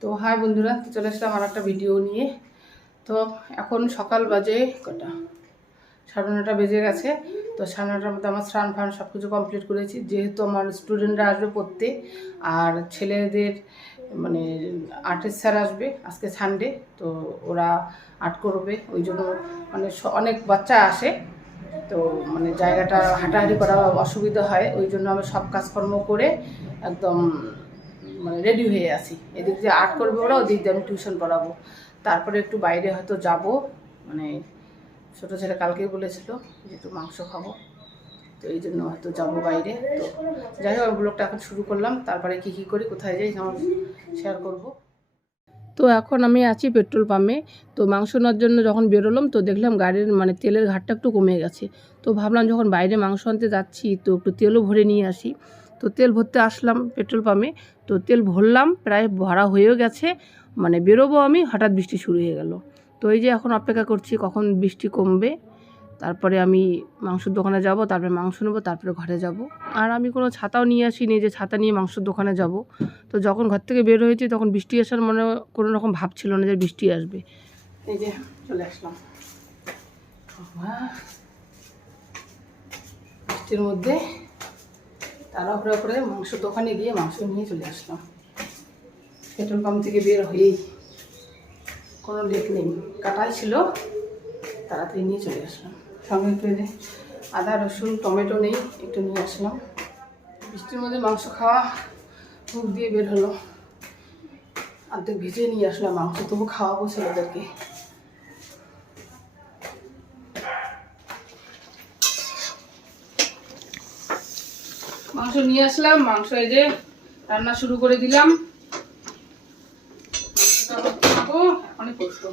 তো হাই বন্ধুরা, তো চলে আসলাম আর একটা ভিডিও নিয়ে। তো এখন সকাল বাজে কটা, 9:30 বেজে গেছে। তো 9:30টার মধ্যে আমার স্নান ফান সব কিছু কমপ্লিট করেছি, যেহেতু আমার স্টুডেন্টরা আসবে পড়তে আর ছেলেদের মানে আর্টের স্যার আসবে আজকে সানডে। তো ওরা আর্ট করবে, ওই জন্য মানে অনেক বাচ্চা আসে, তো মানে জায়গাটা হাঁটাহাঁটি করা অসুবিধা হয়, ওই জন্য আমি সব কাজকর্ম করে একদম মানে রেডি হয়ে আছি। এদিক দিয়ে আর্ট করবে ওরা, ওদিক দিয়ে আমি টিউশন পড়াবো। তারপরে একটু বাইরে হয়তো যাব, মানে ছোটো ছেলে কালকেই বলেছিল যে একটু মাংস খাবো, তো এই জন্য হয়তো যাবো বাইরে। তো যাই হোক, ব্লগটা এখন শুরু করলাম, তারপরে কী কী করি কোথায় যাই আমার শেয়ার করব। তো এখন আমি আছি পেট্রোল পাম্পে। তো মাংস নেওয়ার জন্য যখন বেরোলাম তো দেখলাম গাড়ির মানে তেলের ঘাটটা একটু কমে গেছে। তো ভাবলাম যখন বাইরে মাংস আনতে যাচ্ছি তো একটু তেলও ভরে নিয়ে আসি। তো তেল ভরতে আসলাম পেট্রোল পাম্পে। তো তেল ভরলাম, প্রায় ভরা হয়েও গেছে, মানে বেরোবো আমি, হঠাৎ বৃষ্টি শুরু হয়ে গেল। তো এই যে এখন অপেক্ষা করছি কখন বৃষ্টি কমবে, তারপরে আমি মাংসের দোকানে যাব, তারপরে মাংস নেবো, তারপরে ঘরে যাব। আর আমি কোনো ছাতাও নিয়ে আসিনি যে ছাতা নিয়ে মাংসের দোকানে যাব। তো যখন ঘর থেকে বের হয়েছি তখন বৃষ্টি আসার মনে কোনো রকম ভাব ছিল না যে বৃষ্টি আসবে। এই যে চলে আসলাম বৃষ্টির মধ্যে, তাড়াহুড়া করে মাংসের দোকানে গিয়ে মাংস নিয়ে চলে আসলাম। পেট্রোল পাম্প থেকে বের হয়েই কোনো লেট নেই, কাটাই ছিল, তাড়াতাড়ি নিয়ে চলে আসলাম। সঙ্গে একটু আদা রসুন টমেটো নেই, একটু নিয়ে আসলাম। বৃষ্টির মধ্যে মাংস খাওয়া মুখ দিয়ে বের হলো, অর্ধেক ভিজে নিয়ে আসলাম মাংস, তবু খাওয়াবো ছেলেদেরকে। মাংস নিয়ে আসলাম, মাংস এই যে রান্না শুরু করে দিলাম। মাংসটা খাবো এখনই করতো।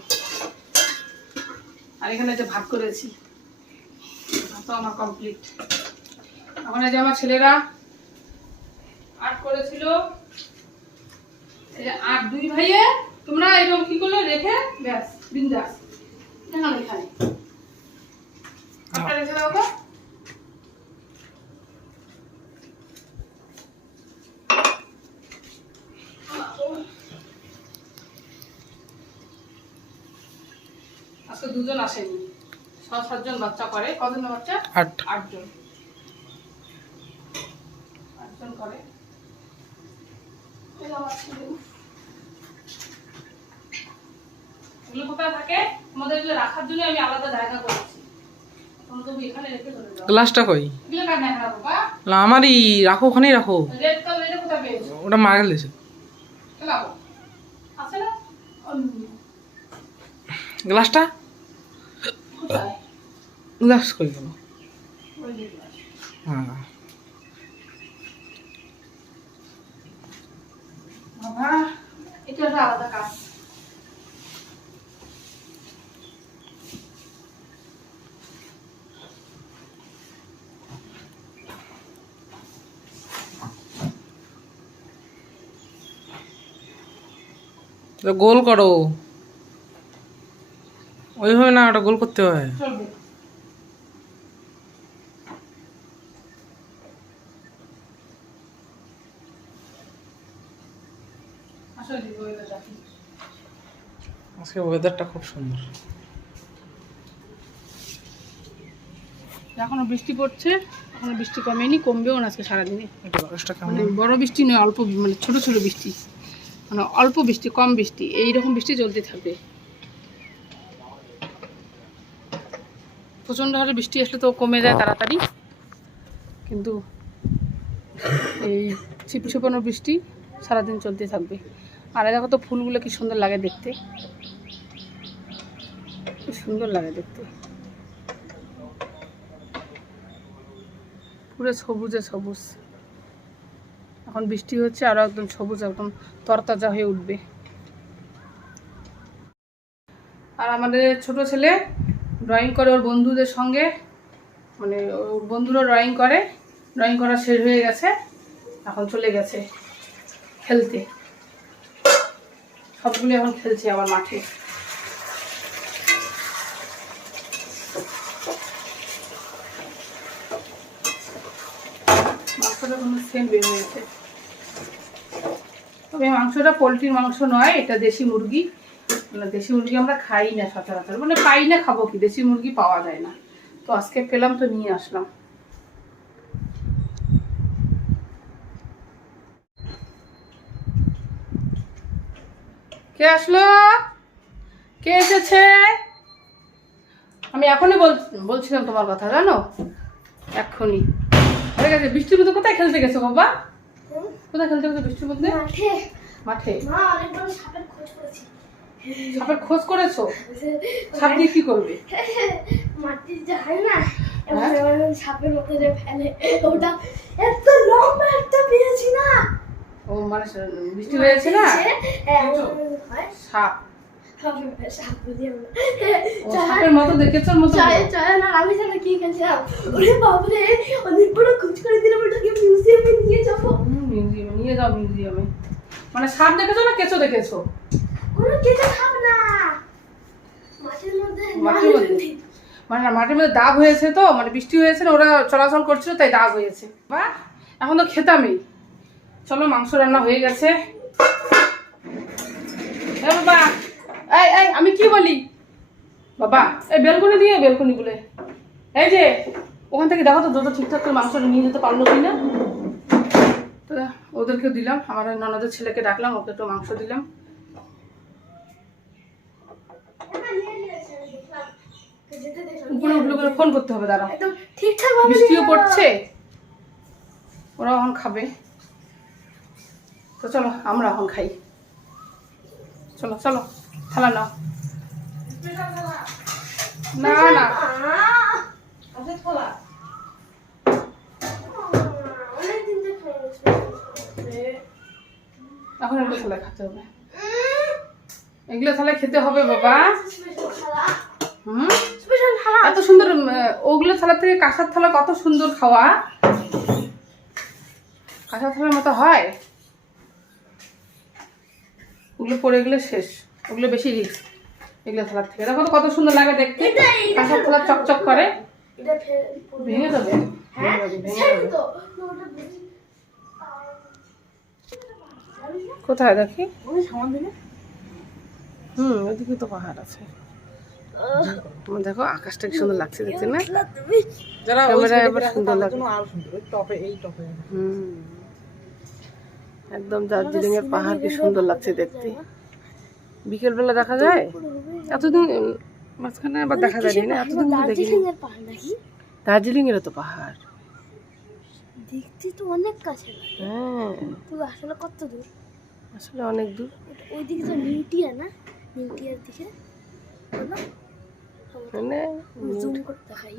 আর এখানে যে ভাত করেছি, ভাতও আমার কমপ্লিট। এখন এই যে আমার ছেলেরা আর্ট করেছিল, এই যে আর্ট দুই ভাইয়ে তোমরা এরকম কি করলো রেখে ব্যাস বিন্দাস এখানে এখানে আটটা রেখে দাও তো। আজকে দুজন আসেনি, 6-7 জন বাচ্চা করে। কজন বাচ্চা? 8 জন। 8 জন করে। এগুলো কোথায় থাকে আমাদের, এগুলো রাখার জন্য আমি আলাদা জায়গা করেছি। গ্লাসটা কই? আমারই রাখো, ওখানেই রাখো। ওটা মারা গেছে গ্লাসটা। গ্লাস কই গেল? হ্যাঁ বাবা, এটা একটা আলাদা কাজ। গোল করো, ওইভাবে না, ওটা গোল করতে হয়। আজকে ওয়েদারটা খুব সুন্দর। এখনো বৃষ্টি পড়ছে, এখনো বৃষ্টি কমেনি, কমবেও না আজকে সারাদিনে। মানে বড় বৃষ্টি নয়, অল্প মানে ছোট ছোট বৃষ্টি, মানে অল্প বৃষ্টি, কম বৃষ্টি, এইরকম বৃষ্টি চলতে থাকবে। প্রচণ্ড হারে বৃষ্টি আসলে তো কমে যায় তাড়াতাড়ি, কিন্তু এই ছিপছিপানো বৃষ্টি সারাদিন চলতে থাকবে। আর দেখো তো ফুলগুলো কি সুন্দর লাগে দেখতে, কি সুন্দর লাগে দেখতে, পুরো সবুজে সবুজ। এখন বৃষ্টি হচ্ছে, আরও একদম সবুজ, একদম তরতাজা হয়ে উঠবে। আর আমাদের ছোট ছেলে ড্রয়িং করে ওর বন্ধুদের সঙ্গে, মানে ওর বন্ধুরা ড্রয়িং করে, ড্রয়িং করা শেষ হয়ে গেছে, এখন চলে গেছে খেলতে। সবগুলো এখন খেলছে আবার মাঠে। মাংসটা কোনো সেম বের হয়েছে। তবে মাংসটা পোলট্রির মাংস নয়, এটা দেশি মুরগি। মানে দেশি মুরগি আমরা খাই না সচরাচর, মানে পাই না, খাবো কি, দেশি মুরগি পাওয়া যায় না। তো আজকে পেলাম তো নিয়ে আসলাম। কে আসলো? কে এসেছে? আমি এখনই বলছিলাম তোমার কথা, জানো, এক্ষুনি। আরে গেছে বৃষ্টির মধ্যে, কোথায় খেলতে গেছো বাবা? কোথায় খেলতে গেছো বৃষ্টির মধ্যে? মাঠে। সাপের খোঁজ করেছো? সাপ দিয়ে কি করবে? মাটির যে হয় না, সাপের মতো যে ফেলে, ওটা এত লম্বা একটা পেয়েছি না। ও মানে বৃষ্টি হয়েছে না, সাপ। সাপের মতো দেখেছো? আমি জানি কি খেলছিলাম, ওরে বাবরে অনেক বড় খোঁজ করে দিলাম, ওটাকে মিউজিয়ামে নিয়ে যাবো। মিউজিয়ামে নিয়ে যাও, মিউজিয়ামে। মানে সাপ দেখেছো না কেঁচো দেখেছো? কোনো কেঁচো সাপ না, মাটির মধ্যে। মানে মাটির মধ্যে দাগ হয়েছে, তো মানে বৃষ্টি হয়েছে না, ওরা চলাচল করছিল তাই দাগ হয়েছে। বাহ, এখন তো খেতামই। চলো, মাংস রান্না হয়ে গেছে। বাবা, এই এই আমি কি বলি বাবা, এই বেলকনি দিয়ে, বেলকনি বলে, এই যে ওখান থেকে দেখো তো দুটো ঠিকঠাক করে মাংসটা নিয়ে যেতে পারলো কিনা। তো ওদেরকেও দিলাম, আমার ননদের ছেলেকে ডাকলাম, ওকে একটু মাংস দিলাম। উপরে উঠলো করে ফোন করতে হবে, দাঁড়াও। ঠিকঠাক বৃষ্টিও পড়ছে, ওরা এখন খাবে। তো চলো আমরা এখন খাই। চলো চলো, থালা নাও। না না, এখন এগুলো থালা খেতে হবে, এগুলো থালা খেতে হবে বাবা। এত সুন্দর, ওগুলো থালা থেকে কাঁসার থালা কত সুন্দর খাওয়া। কাঁসার থালার মতো হয়? ওগুলো পড়ে গেলে শেষ, ওগুলো বেশি রিস্ক। এগুলো থালার থেকে দেখো তো কত সুন্দর লাগে দেখতে, কাঁসার থালা চকচক করে। ভেঙে যাবে, কোথায় দেখি? ওইদিকে তো পাহাড় আছে। দেখো আকাশটা কি সুন্দর লাগছে দেখতে না? ক্যামেরায় আবার সুন্দর লাগে। একদম দার্জিলিং এর পাহাড় কি সুন্দর লাগছে দেখতে। বিকেল বেলা দেখা যায়, এতদিন মাঝখানে আবার দেখা যায়নি না, এতদিন তো দেখিনি। দার্জিলিং এর তো পাহাড় দেখতে তো অনেক কাছে। হ্যাঁ, তো আসলে কত দূর? আসলে অনেক দূর। ওই দিকে তো নিউটিয়া না, নিউটিয়ার দিকে মানে জুম করে দেখাই।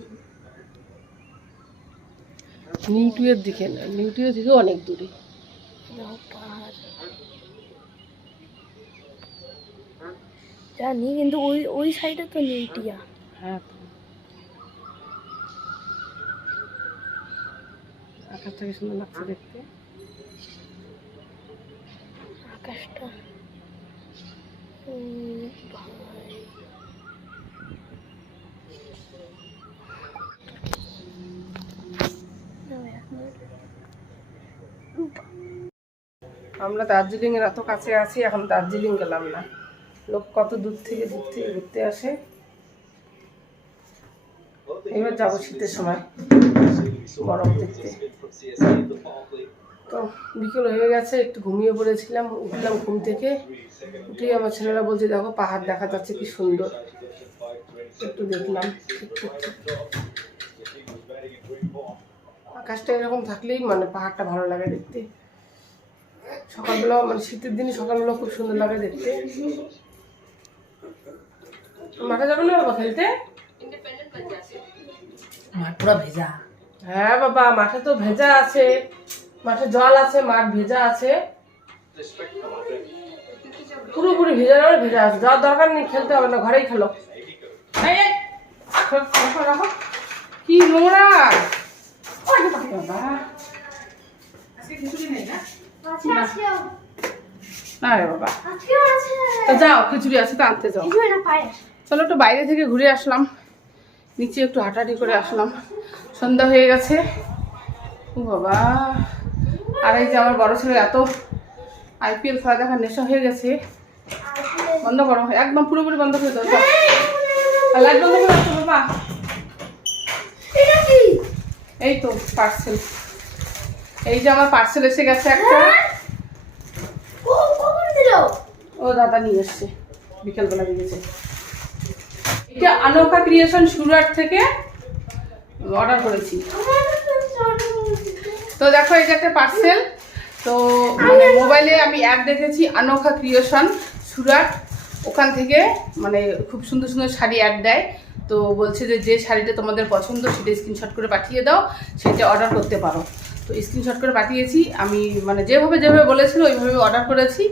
নিউটিয়ার দিকে না, নিউটিয়ার দিকে অনেক দূরে। পাহাড় জানি, কিন্তু ওই ওই সাইডে তো নিউটিয়া। হ্যাঁ, আকাশটা কি সুন্দর লাগছে দেখতে। আকাশটা আমরা দার্জিলিং এর এত কাছে আছি, এখন দার্জিলিং গেলাম না। লোক কত দূর থেকে ঘুরতে আসে। এবার যাবো শীতের সময় বরফ দেখতে। তো বিকেল হয়ে গেছে, একটু ঘুমিয়ে পড়েছিলাম। উঠলাম ঘুম থেকে, উঠেই আমার ছেলেরা বলছে দেখো পাহাড় দেখা যাচ্ছে কি সুন্দর। একটু দেখলাম, আকাশটা এরকম থাকলেই মানে পাহাড়টা ভালো লাগে দেখতে। সকালবেলা মানে শীতের দিনে সকালবেলা খুব সুন্দর লাগে দেখতে। মাঠে যাবে না বাবা খেলতে? মাঠ পুরো ভেজা। হ্যাঁ বাবা, মাঠে তো ভেজা আছে, মাঠে জল আছে, মাঠ ভেজা আছে, পুরোপুরি ভেজা ভেজা আছে। যাওয়ার দরকার নেই, খেলতে হবে না, ঘরেই খেলো। রাখো, কি নোংরা বাবা। খিচুড়ি নেই না? না রে বাবা, তো যাও, খিচুড়ি আছে তো আনতে যাও। চলো একটু বাইরে থেকে ঘুরে আসলাম, নিচে একটু হাঁটাহাঁটি করে আসলাম। সন্ধ্যা হয়ে গেছে ও বাবা। আর এই যে আমার বড় ছেলে এত আইপিএল খেলা দেখার নেশা হয়ে গেছে। বন্ধ করো, একদম পুরোপুরি বন্ধ করে দাও। লাইট বন্ধ করে রাখো বাবা। এটা কি? এই তো পার্সেল, এই যে আমার পার্সেল এসে গেছে একটা। কখন দিলো? ও দাদা নিয়ে এসছে, বিকেলবেলা দিয়েছে। এটা আনোকা ক্রিয়েশন সুরাট থেকে অর্ডার করেছি। তো দেখো এই যে একটা পার্সেল। তো মানে মোবাইলে আমি অ্যাড দেখেছি আনোকা ক্রিয়েশন সুরাট, ওখান থেকে মানে খুব সুন্দর সুন্দর শাড়ি অ্যাড দেয়। তো বলছে যে যে শাড়িটা তোমাদের পছন্দ সেটা স্ক্রিনশট করে পাঠিয়ে দাও, সেটা অর্ডার করতে পারো। তো স্ক্রিনশট করে পাঠিয়েছি আমি, মানে যেভাবে যেভাবে বলেছিল ওইভাবে অর্ডার করেছি।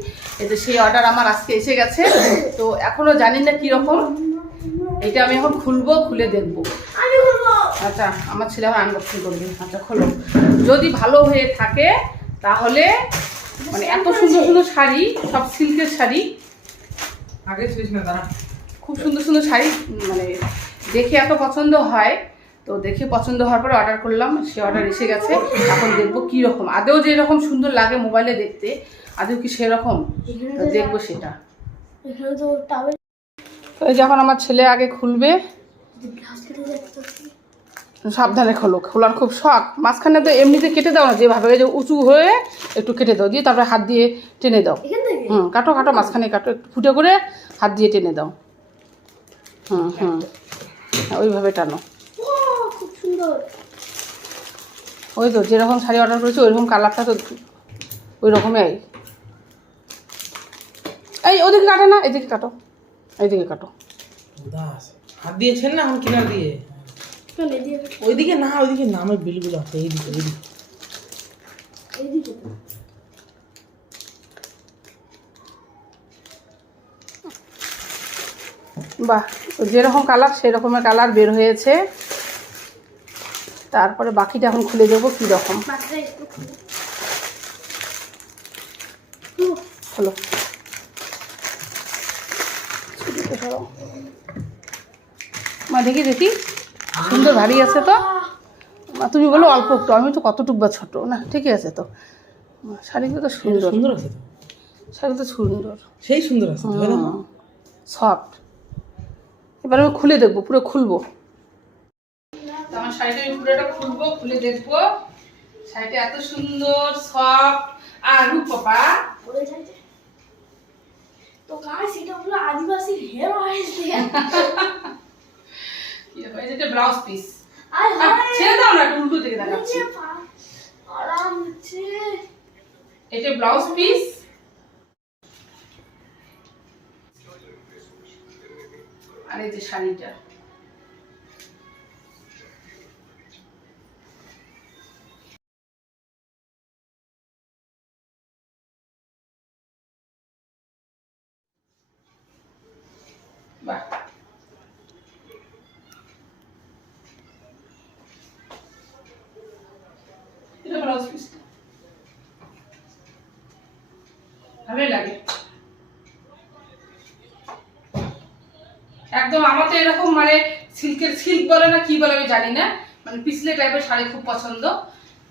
এতে সেই অর্ডার আমার আজকে এসে গেছে। তো এখনও জানি না কীরকম, এটা আমি এখন খুলবো, খুলে দেখবো। আচ্ছা আমার ছেলে আমার আনবক্সিং করবে। আচ্ছা খোলো, যদি ভালো হয়ে থাকে তাহলে মানে এত সুন্দর সুন্দর শাড়ি, সব সিল্কের শাড়ি, আগে শেষ না দাঁড়া। খুব সুন্দর সুন্দর শাড়ি, মানে দেখে এত পছন্দ হয়। তো দেখে পছন্দ হওয়ার পরে অর্ডার করলাম, সে অর্ডার এসে গেছে। এখন দেখবো কীরকম, আদেও যেরকম সুন্দর লাগে মোবাইলে দেখতে, আদেও কি সেরকম, তো দেখবো সেটা। তো যখন আমার ছেলে আগে খুলবে, সাবধানে খোলো, খোলার খুব শখ। মাঝখানে তো এমনিতে কেটে দাও না, যেভাবে যে উঁচু হয়ে একটু কেটে দাও, দিয়ে তারপরে হাত দিয়ে টেনে দাও। কাটো কাটো, মাঝখানে কাটো, একটু ফুটে করে হাত দিয়ে টেনে দাও। ওইভাবে টানো। খুব সুন্দর। ওই তো যেরকম শাড়ি অর্ডার করেছি ওইরকম কালারটা তো ওই রকমই। এই ওদিকে কাটে না, এদিকে কাটো, এইদিকে কাটো। হাত দিয়েছেন না এখন কিনার দিয়ে? ওইদিকে না, ওইদিকে না, আমার বিলগুলো আছে এইদিকে, এইদিকে। বাহ, যেরকম কালার সেই রকমের কালার বের হয়েছে। তারপরে বাকিটা এখন খুলে দেবো কীরকম। হলো মা, দেখি দেখি, সুন্দর ভারী আছে তো। মা তুমি বলো অল্প একটু, আমি তো কতটুক বা ছোটো না, ঠিকই আছে তো। শাড়িগুলো তো সুন্দর, সুন্দর আছে তো, শাড়ি তো সুন্দর, সেই সুন্দর আছে, সফট। এবার আমি খুলে দেখবো, পুরো খুলবো। আমার শাড়িটা আমি পুরোটা খুলবো, খুলে দেখবো শাড়িটা এত সুন্দর সফট। আর পাপা তো গাইস এটা হলো আদিবাসী হেয়ার অয়েল দিয়ে। এটা ব্লাউজ পিস। আয় হায়, ছেড়ে দাও না, উল্টো দিকে দেখাচ্ছি। আরাম হচ্ছে। এটা ব্লাউজ পিস। আর এই যে শাড়িটা, বাহ, এটা ব্লাউজ পিস ভালোই লাগে একদম। আমার তো এরকম মানে সিল্কের, সিল্ক বলে না কি বলে আমি জানি না, মানে পিছলে টাইপের শাড়ি খুব পছন্দ।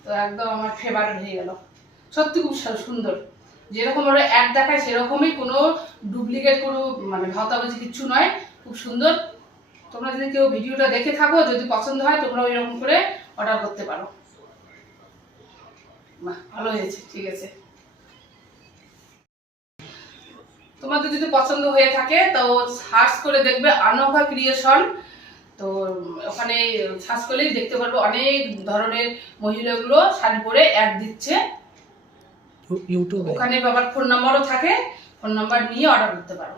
তো একদম আমার ফেভারিট হয়ে গেল। সত্যি খুব সুন্দর, যেরকম ওরা অ্যাড দেখায় সেরকমই, কোনো ডুপ্লিকেট কোনো মানে ভাওতাবাজি কিচ্ছু নয়, খুব সুন্দর। তোমরা যদি কেউ ভিডিওটা দেখে থাকো, যদি পছন্দ হয় তোমরা ওই রকম করে অর্ডার করতে পারো। বাহ, ভালো হয়েছে, ঠিক আছে। তোমাদের যদি পছন্দ হয়ে থাকে তো সার্চ করে দেখবে আনোকা ক্রিয়েশন। তো ওখানে সার্চ করলেই দেখতে পারবে অনেক ধরনের মহিলাগুলো শাড়ি পরে অ্যাড দিচ্ছে ইউটিউবে। ওখানে বাবার ফোন নাম্বারও থাকে, ফোন নাম্বার নিয়ে অর্ডার করতে পারো।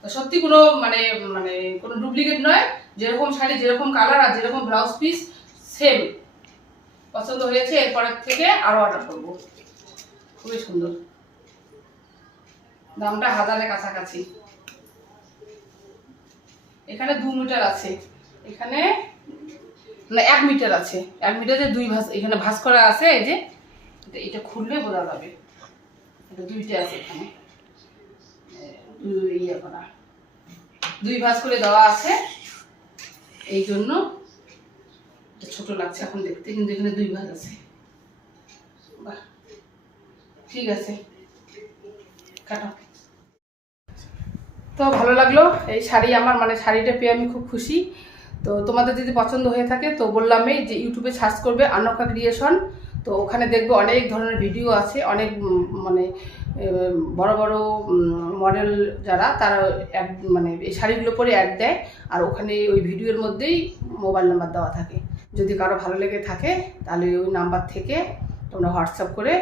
তো সত্যি কোনো মানে মানে কোনো ডুপ্লিকেট নয়, যেরকম শাড়ি যেরকম কালার আর যেরকম ব্লাউজ পিস সেম। পছন্দ হয়েছে, এরপরের থেকে আরও অর্ডার করবো। খুবই সুন্দর, দামটা 1000-এর কাছাকাছি। এখানে 2 মিটার আছে, এখানে না 1 মিটার আছে। 1 মিটারে 2 ভাঁজ, এখানে ভাঁজ করা আছে। এই যে এটা খুললে বোঝা যাবে, এটা 2টা আছে এখানে, ইয়ে করা 2 ভাঁজ করে দেওয়া আছে। এই জন্য ছোট লাগছে এখন দেখতে, কিন্তু এখানে 2 ভাঁজ আছে। বাহ, ঠিক আছে। টাটা। তো ভালো লাগলো এই শাড়ি আমার, মানে শাড়িটা পেয়ে আমি খুব খুশি। তো তোমাদের যদি পছন্দ হয়ে থাকে তো বললামই যে ইউটিউবে সার্চ করবে আনকা ক্রিয়েশন। তো ওখানে দেখবে অনেক ধরনের ভিডিও আছে, অনেক মানে বড় বড় মডেল যারা তারা অ্যাড, মানে এই শাড়িগুলো পরে অ্যাড দেয়। আর ওখানে ওই ভিডিওর মধ্যেই মোবাইল নাম্বার দেওয়া থাকে। যদি কারো ভালো লেগে থাকে তাহলে ওই নাম্বার থেকে তোমরা হোয়াটসঅ্যাপ করে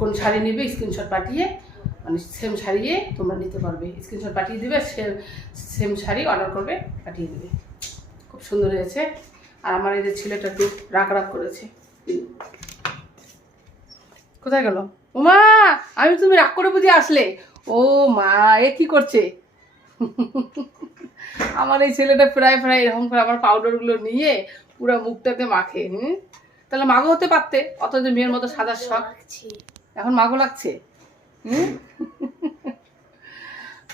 কোন শাড়ি নেবে স্ক্রিনশট পাঠিয়ে, মানে সেম শাড়িয়ে তোমরা নিতে পারবে। স্ক্রিনশট পাঠিয়ে দেবে, সেম শাড়ি অর্ডার করবে, পাঠিয়ে দেবে। খুব সুন্দর হয়েছে। আর আমার এই যে ছেলেটা একটু রাগ রাগ করেছে। কোথায় গেল? উমা, আমি তুমি রাগ করে বুঝে আসলে? ও মা, এ কি করছে? আমার এই ছেলেটা প্রায় প্রায় এরকম করে আমার পাউডারগুলো নিয়ে পুরো মুখটাতে মাখে। তাহলে মাগো হতে পারতে, অত যে মেয়ের মতো সাদা শখ, এখন মাগো লাগছে।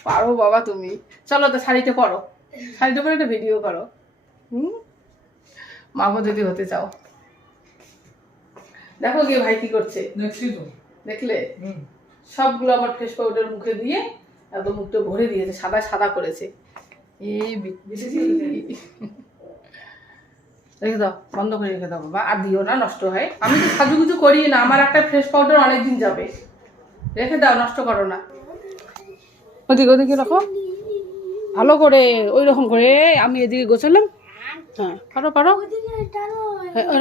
পারো বাবা তুমি। চলো তো শাড়িটা পরো, শাড়িটা পরে একটা ভিডিও করো। মাগো যদি হতে চাও। দেখো গিয়ে ভাই কি করছে, দেখছি তো। দেখলে? সবগুলো আমার ফেস পাউডার মুখে দিয়ে একদম মুখটা ভরে দিয়েছে, সাদা সাদা করেছে। এই রেখে দাও, বন্ধ করে রেখে দাও বাবা, আর দিও না, নষ্ট হয়। আমি তো সাজুগুজু করি না, আমার একটা ফেস পাউডার অনেকদিন যাবে। রেখে দাও, নষ্ট করো না। ওদিকে ওদিকে রাখো ভালো করে, ওই রকম করে। আমি এদিকে গোছালাম। হ্যাঁ, পারো পারো,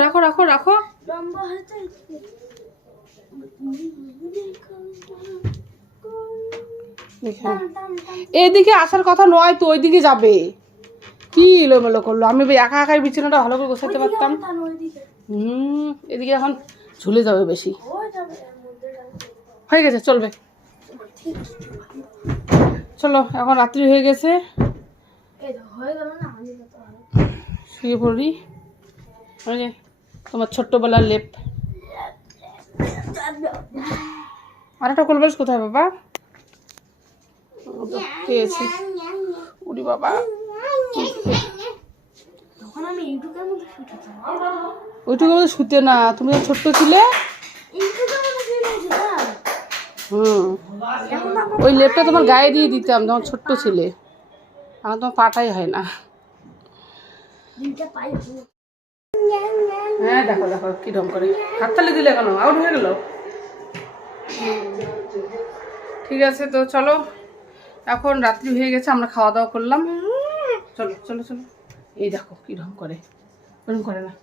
রাখো রাখো রাখো। এদিকে আসার কথা নয় তো, ওইদিকে যাবে। কি এলোমেলো করলো, আমি একা একাই বিছানাটা ভালো করে গোছাতে পারতাম। এদিকে এখন ঝুলে যাবে বেশি। হয়ে গেছে, চলবে। চলো, এখন রাত্রি হয়ে গেছে, শুয়ে পড়ি। তোমার ছোট্টবেলার লেপ। আর একটা কোলবালিশ কোথায় বাবা? পেয়েছি। উড়ি বাবা, ওইটুকু মধ্যে শুতে না, তুমি তো ছোট্ট ছিলে। ওই লেপটা তোমার গায়ে দিয়ে দিতাম যখন ছোট্ট ছিলে, এখন তোমার পাটাই হয় না। হ্যাঁ, দেখো দেখো কি ঢং করে, হাততালি দিলে কেন? আউট হয়ে গেল। ঠিক আছে, তো চলো, এখন রাত্রি হয়ে গেছে, আমরা খাওয়া দাওয়া করলাম। চলো চলো চলো। এই দেখো কি ঢং করে, এরকম করে না।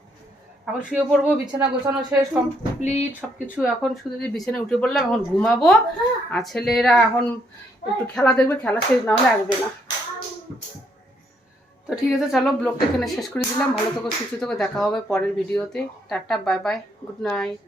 এখন শুয়ে পড়বো, বিছানা গোছানো শেষ, কমপ্লিট সব কিছু। এখন শুধু যদি বিছানায় উঠে পড়লাম, এখন ঘুমাবো। আর ছেলেরা এখন একটু খেলা দেখবে, খেলা শেষ না হলে আসবে না। তো ঠিক আছে, চলো, ব্লগটা এখানে শেষ করে দিলাম। ভালো থেকো, সুস্থ থেকো, দেখা হবে পরের ভিডিওতে। Tata, bye bye, good night.